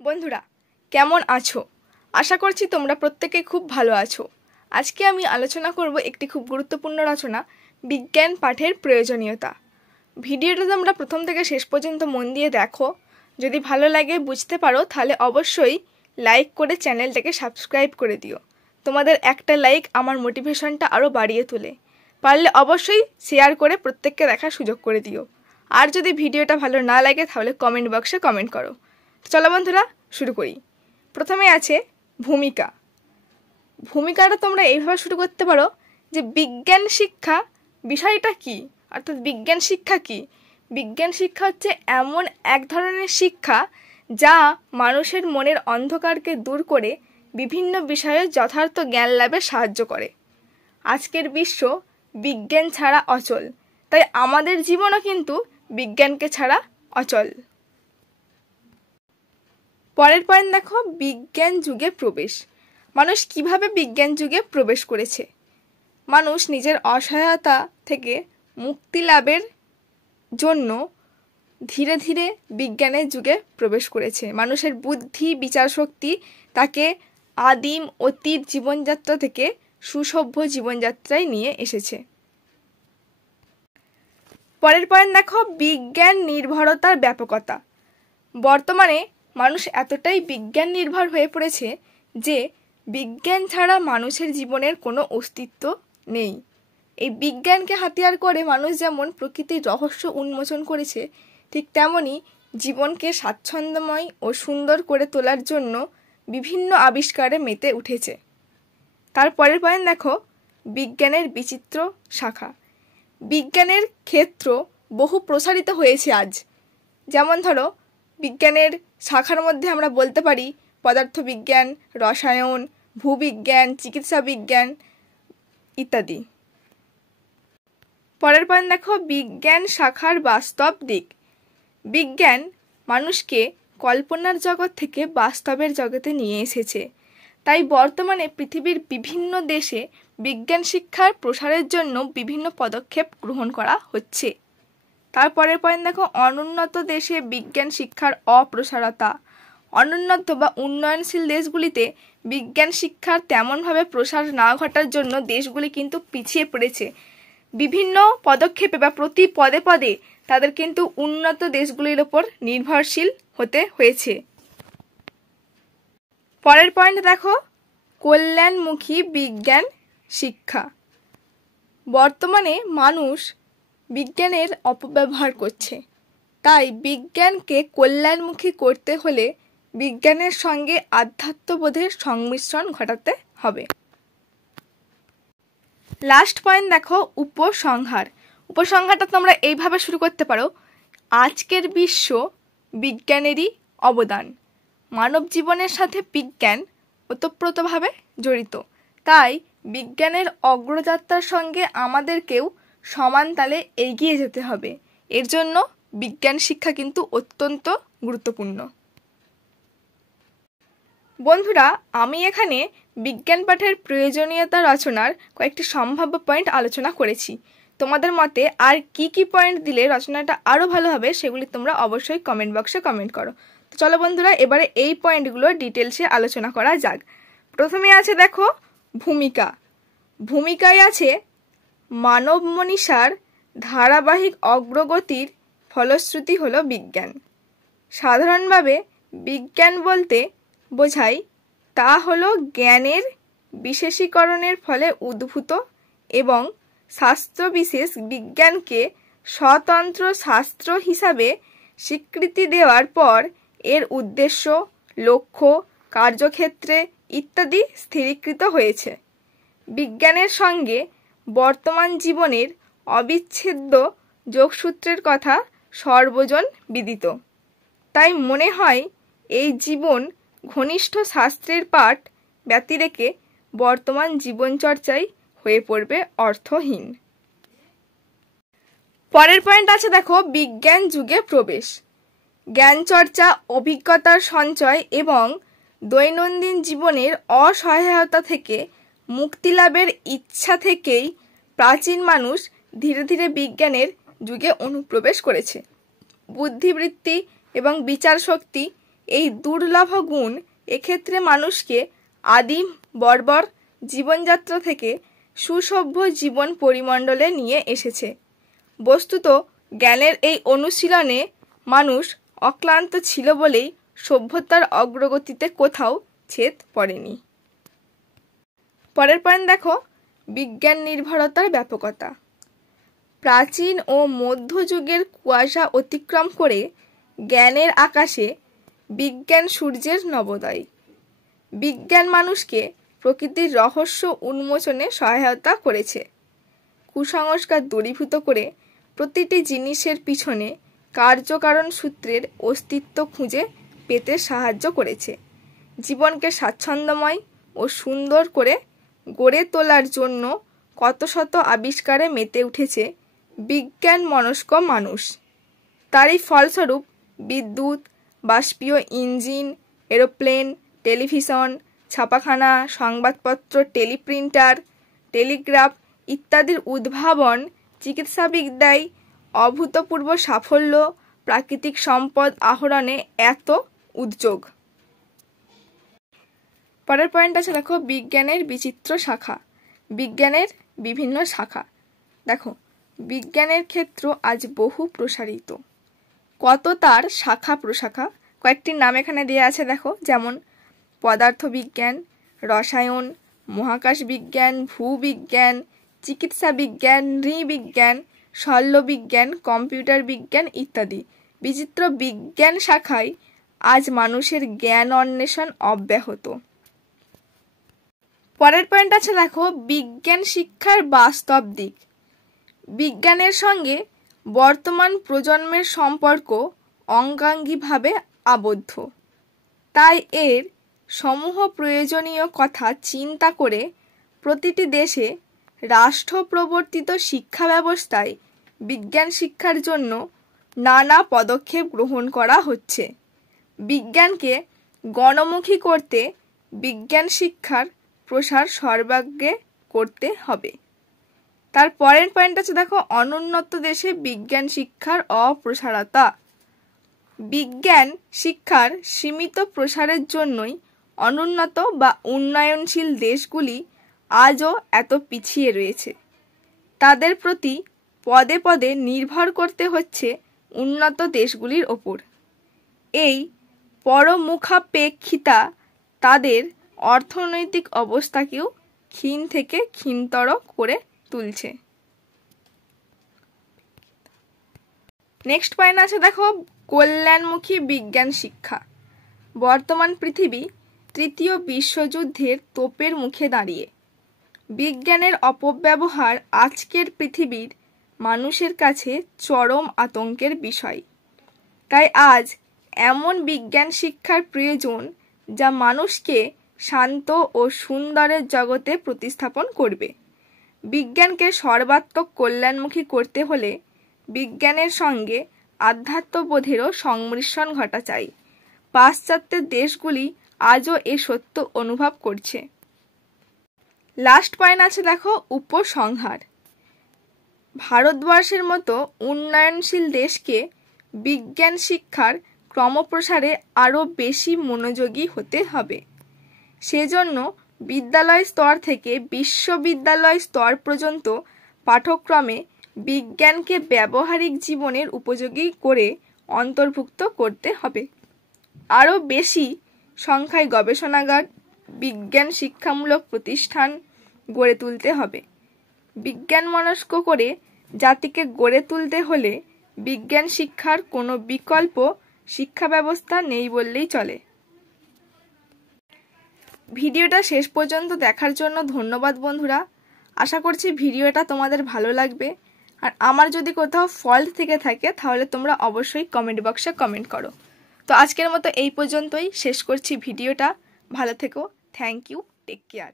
বন্ধুরা কেমন আছো? আশা করছি তোমরা প্রত্যেকেই খুব ভালো আছো। আজকে আমি আলোচনা করব একটি খুব গুরুত্বপূর্ণ রচনা, বিজ্ঞান পাঠের প্রয়োজনীয়তা। ভিডিওটা তোমরা প্রথম থেকে শেষ পর্যন্ত মন দিয়ে দেখো। যদি ভালো লাগে, বুঝতে পারো, তাহলে অবশ্যই লাইক করে চ্যানেলটাকে সাবস্ক্রাইব করে দিও। তোমাদের একটা লাইক আমার মোটিভেশনটা আরও বাড়িয়ে তোলে। পারলে অবশ্যই শেয়ার করে প্রত্যেককে দেখার সুযোগ করে দিও। আর যদি ভিডিওটা ভালো না লাগে তাহলে কমেন্ট বক্সে কমেন্ট করো। চলো বন্ধুরা শুরু করি। প্রথমে আছে ভূমিকা। ভূমিকাটা তোমরা এইভাবে শুরু করতে পারো যে বিজ্ঞান শিক্ষা বিষয়টা কি, অর্থাৎ বিজ্ঞান শিক্ষা কি। বিজ্ঞান শিক্ষা হচ্ছে এমন এক ধরনের শিক্ষা যা মানুষের মনের অন্ধকারকে দূর করে বিভিন্ন বিষয়ে যথার্থ জ্ঞান লাভে সাহায্য করে। আজকের বিশ্ব বিজ্ঞান ছাড়া অচল, তাই আমাদের জীবনও কিন্তু বিজ্ঞানকে ছাড়া অচল। পরের পয়েন্ট দেখো, বিজ্ঞান যুগে প্রবেশ। মানুষ কিভাবে বিজ্ঞান যুগে প্রবেশ করেছে? মানুষ নিজের অসহায়তা থেকে মুক্তি লাভের জন্য ধীরে ধীরে বিজ্ঞানের যুগে প্রবেশ করেছে। মানুষের বুদ্ধি, বিচার শক্তি তাকে আদিম অতীত জীবনযাত্রা থেকে সুসভ্য জীবনযাত্রায় নিয়ে এসেছে। পরের পয়েন্ট দেখো, বিজ্ঞান নির্ভরতার ব্যাপকতা। বর্তমানে মানুষ এতটাই বিজ্ঞান নির্ভর হয়ে পড়েছে যে বিজ্ঞান ছাড়া মানুষের জীবনের কোনো অস্তিত্ব নেই। এই বিজ্ঞানকে হাতিয়ার করে মানুষ যেমন প্রকৃতির রহস্য উন্মোচন করেছে, ঠিক তেমনি জীবনকে স্বাচ্ছন্দ্যময় ও সুন্দর করে তোলার জন্য বিভিন্ন আবিষ্কারে মেতে উঠেছে। তারপরের পয়েন্ট দেখো, বিজ্ঞানের বিচিত্র শাখা। বিজ্ঞানের ক্ষেত্র বহু প্রসারিত হয়েছে আজ। যেমন ধরো, বিজ্ঞানের শাখার মধ্যে আমরা বলতে পারি পদার্থবিজ্ঞান, রসায়ন, ভূবিজ্ঞান, চিকিৎসা বিজ্ঞান ইত্যাদি। পরের পয়েন্ট দেখো, বিজ্ঞান শাখার বাস্তব দিক। বিজ্ঞান মানুষকে কল্পনার জগৎ থেকে বাস্তবের জগতে নিয়ে এসেছে। তাই বর্তমানে পৃথিবীর বিভিন্ন দেশে বিজ্ঞান শিক্ষার প্রসারের জন্য বিভিন্ন পদক্ষেপ গ্রহণ করা হচ্ছে। তারপরের পয়েন্ট দেখো, অনুন্নত দেশে বিজ্ঞান শিক্ষার অপ্রসারতা। অনুন্নত বা উন্নয়নশীল দেশগুলিতে বিজ্ঞান শিক্ষার তেমনভাবে প্রসার না ঘটার জন্য দেশগুলি কিন্তু পিছিয়ে পড়েছে। বিভিন্ন পদক্ষেপে বা প্রতি পদে পদে তাদের কিন্তু উন্নত দেশগুলির ওপর নির্ভরশীল হতে হয়েছে। পরের পয়েন্ট দেখো, কল্যাণমুখী বিজ্ঞান শিক্ষা। বর্তমানে মানুষ বিজ্ঞানের অপব্যবহার করছে, তাই বিজ্ঞানকে কল্যাণমুখী করতে হলে বিজ্ঞানের সঙ্গে আধ্যাত্মবোধের সংমিশ্রণ ঘটাতে হবে। লাস্ট পয়েন্ট দেখো, উপসংহার। উপসংহারটা তোমরা এইভাবে শুরু করতে পারো, আজকের বিশ্ব বিজ্ঞানেরই অবদান। মানব জীবনের সাথে বিজ্ঞান ওতপ্রোতভাবে জড়িত, তাই বিজ্ঞানের অগ্রযাত্রার সঙ্গে আমাদেরকেও সমান তালে এগিয়ে যেতে হবে। এর জন্য বিজ্ঞান শিক্ষা কিন্তু অত্যন্ত গুরুত্বপূর্ণ। বন্ধুরা, আমি এখানে বিজ্ঞান পাঠের প্রয়োজনীয়তা রচনার কয়েকটি সম্ভাব্য পয়েন্ট আলোচনা করেছি। তোমাদের মতে আর কি কি পয়েন্ট দিলে রচনাটা আরও ভালো হবে সেগুলি তোমরা অবশ্যই কমেন্ট বক্সে কমেন্ট করো। তো চলো বন্ধুরা, এবারে এই পয়েন্টগুলো ডিটেলসে আলোচনা করা যাক। প্রথমে আছে দেখো ভূমিকা। ভূমিকায় আছে মানব মনীষার ধারাবাহিক অগ্রগতির ফলশ্রুতি হলো বিজ্ঞান। সাধারণভাবে বিজ্ঞান বলতে বোঝায় তা হলো জ্ঞানের বিশেষীকরণের ফলে উদ্ভূত এবং শাস্ত্রবিশেষ বিজ্ঞানকে স্বতন্ত্র শাস্ত্র হিসাবে স্বীকৃতি দেওয়ার পর এর উদ্দেশ্য, লক্ষ্য, কার্যক্ষেত্রে ইত্যাদি স্থিরীকৃত হয়েছে। বিজ্ঞানের সঙ্গে বর্তমান জীবনের অবিচ্ছেদ্য যোগসূত্রের কথা সর্বজন বিদিত। তাই মনে হয় এই জীবন ঘনিষ্ঠ শাস্ত্রের পাঠ ব্যতিরেকে বর্তমান জীবনচর্চাই হয়ে পড়বে অর্থহীন। পরের পয়েন্ট আছে দেখো, বিজ্ঞান যুগে প্রবেশ। জ্ঞানচর্চা, অভিজ্ঞতার সঞ্চয় এবং দৈনন্দিন জীবনের অসহায়তা থেকে মুক্তি লাভের ইচ্ছা থেকেই প্রাচীন মানুষ ধীরে ধীরে বিজ্ঞানের যুগে অনুপ্রবেশ করেছে। বুদ্ধিবৃত্তি এবং বিচার শক্তি এই দুর্লভ গুণ এক্ষেত্রে মানুষকে আদিম বর্বর জীবনযাত্রা থেকে সুসভ্য জীবন পরিমণ্ডলে নিয়ে এসেছে। বস্তুত জ্ঞানের এই অনুশীলনে মানুষ অক্লান্ত ছিল বলেই সভ্যতার অগ্রগতিতে কোথাও ছেদ পড়েনি। পরের পয়েন্ট দেখো, বিজ্ঞান নির্ভরতার ব্যাপকতা। প্রাচীন ও মধ্যযুগের কুয়াশা অতিক্রম করে জ্ঞানের আকাশে বিজ্ঞান সূর্যের নবোদয়। বিজ্ঞান মানুষকে প্রকৃতির রহস্য উন্মোচনে সহায়তা করেছে, কুসংস্কার দূরীভূত করে প্রতিটি জিনিসের পিছনে কার্যকারণ সূত্রের অস্তিত্ব খুঁজে পেতে সাহায্য করেছে, জীবনকে স্বাচ্ছন্দ্যময় ও সুন্দর করে গড়ে তোলার জন্য কত শত আবিষ্কারে মেতে উঠেছে বিজ্ঞান মনস্ক মানুষ। তারই ফলস্বরূপ বিদ্যুৎ, বাষ্পীয় ইঞ্জিন, এরোপ্লেন, টেলিভিশন, ছাপাখানা, সংবাদপত্র, টেলিপ্রিন্টার, টেলিগ্রাফ ইত্যাদির উদ্ভাবন, চিকিৎসাবিদ্যায় অভূতপূর্ব সাফল্য, প্রাকৃতিক সম্পদ আহরণে এত উদ্যোগ। পরের পয়েন্ট আছে দেখো, বিজ্ঞানের বিচিত্র শাখা। বিজ্ঞানের বিভিন্ন শাখা। দেখো, বিজ্ঞানের ক্ষেত্র আজ বহু প্রসারিত। কত তার শাখা প্রশাখা, কয়েকটির নাম এখানে দেওয়া আছে দেখো, যেমন পদার্থবিজ্ঞান, রসায়ন, মহাকাশ বিজ্ঞান, ভূবিজ্ঞান, চিকিৎসা বিজ্ঞান, নৃবিজ্ঞান, শল্যবিজ্ঞান, কম্পিউটার বিজ্ঞান ইত্যাদি। বিচিত্র বিজ্ঞান শাখায় আজ মানুষের জ্ঞান অন্বেষণ অব্যাহত। পরের পয়েন্ট আছে দেখো, বিজ্ঞান শিক্ষার বাস্তব দিক। বিজ্ঞানের সঙ্গে বর্তমান প্রজন্মের সম্পর্ক অঙ্গাঙ্গিভাবে আবদ্ধ। তাই এর সমূহ প্রয়োজনীয় কথা চিন্তা করে প্রতিটি দেশে রাষ্ট্র প্রবর্তিত শিক্ষা ব্যবস্থায় বিজ্ঞান শিক্ষার জন্য নানা পদক্ষেপ গ্রহণ করা হচ্ছে। বিজ্ঞানকে গণমুখী করতে বিজ্ঞান শিক্ষার প্রসার সর্বাগ্রে করতে হবে। তার পরের পয়েন্ট আছে দেখো, অনুন্নত দেশে বিজ্ঞান শিক্ষার অপ্রসারতা। বিজ্ঞান শিক্ষার সীমিত প্রসারের জন্যই অনুন্নত বা উন্নয়নশীল দেশগুলি আজও এত পিছিয়ে রয়েছে। তাদের প্রতি পদে পদে নির্ভর করতে হচ্ছে উন্নত দেশগুলির ওপর। এই পরমুখাপেক্ষিতা তাদের অর্থনৈতিক অবস্থাকেও ক্ষীণ থেকে ক্ষীণতর করে তুলছে। নেক্সট পয়েন্ট আছে দেখো, কল্যাণমুখী বিজ্ঞান শিক্ষা। বর্তমান পৃথিবী তৃতীয় বিশ্বযুদ্ধের তোপের মুখে দাঁড়িয়ে। বিজ্ঞানের অপব্যবহার আজকের পৃথিবীর মানুষের কাছে চরম আতঙ্কের বিষয়। তাই আজ এমন বিজ্ঞান শিক্ষার প্রয়োজন যা মানুষকে শান্ত ও সুন্দরের জগতে প্রতিস্থাপন করবে। বিজ্ঞানকে সর্বাত্মক কল্যাণমুখী করতে হলে বিজ্ঞানের সঙ্গে আধ্যাত্মবোধেরও সংমিশ্রণ ঘটা চাই। পাশ্চাত্যের দেশগুলি আজও এ সত্য অনুভব করছে। লাস্ট পয়েন্ট আছে দেখো, উপসংহার। ভারতবর্ষের মতো উন্নয়নশীল দেশকে বিজ্ঞান শিক্ষার ক্রমপ্রসারে আরও বেশি মনোযোগী হতে হবে। সেজন্য বিদ্যালয় স্তর থেকে বিশ্ববিদ্যালয় স্তর পর্যন্ত পাঠ্যক্রমে বিজ্ঞানকে ব্যবহারিক জীবনের উপযোগী করে অন্তর্ভুক্ত করতে হবে। আরও বেশি সংখ্যায় গবেষণাগার, বিজ্ঞান শিক্ষামূলক প্রতিষ্ঠান গড়ে তুলতে হবে। বিজ্ঞান মনস্ক করে জাতিকে গড়ে তুলতে হলে বিজ্ঞান শিক্ষার কোনো বিকল্প শিক্ষা ব্যবস্থা নেই বললেই চলে। ভিডিওটা শেষ পর্যন্ত দেখার জন্য ধন্যবাদ বন্ধুরা। আশা করছি ভিডিওটা তোমাদের ভালো লাগবে। আর আমার যদি কোথাও ফল্ট থেকে থাকে তাহলে তোমরা অবশ্যই কমেন্ট বক্সে কমেন্ট করো। তো আজকের মতো এই পর্যন্তই শেষ করছি ভিডিওটা। ভালো থেকো। Thank you. Take care.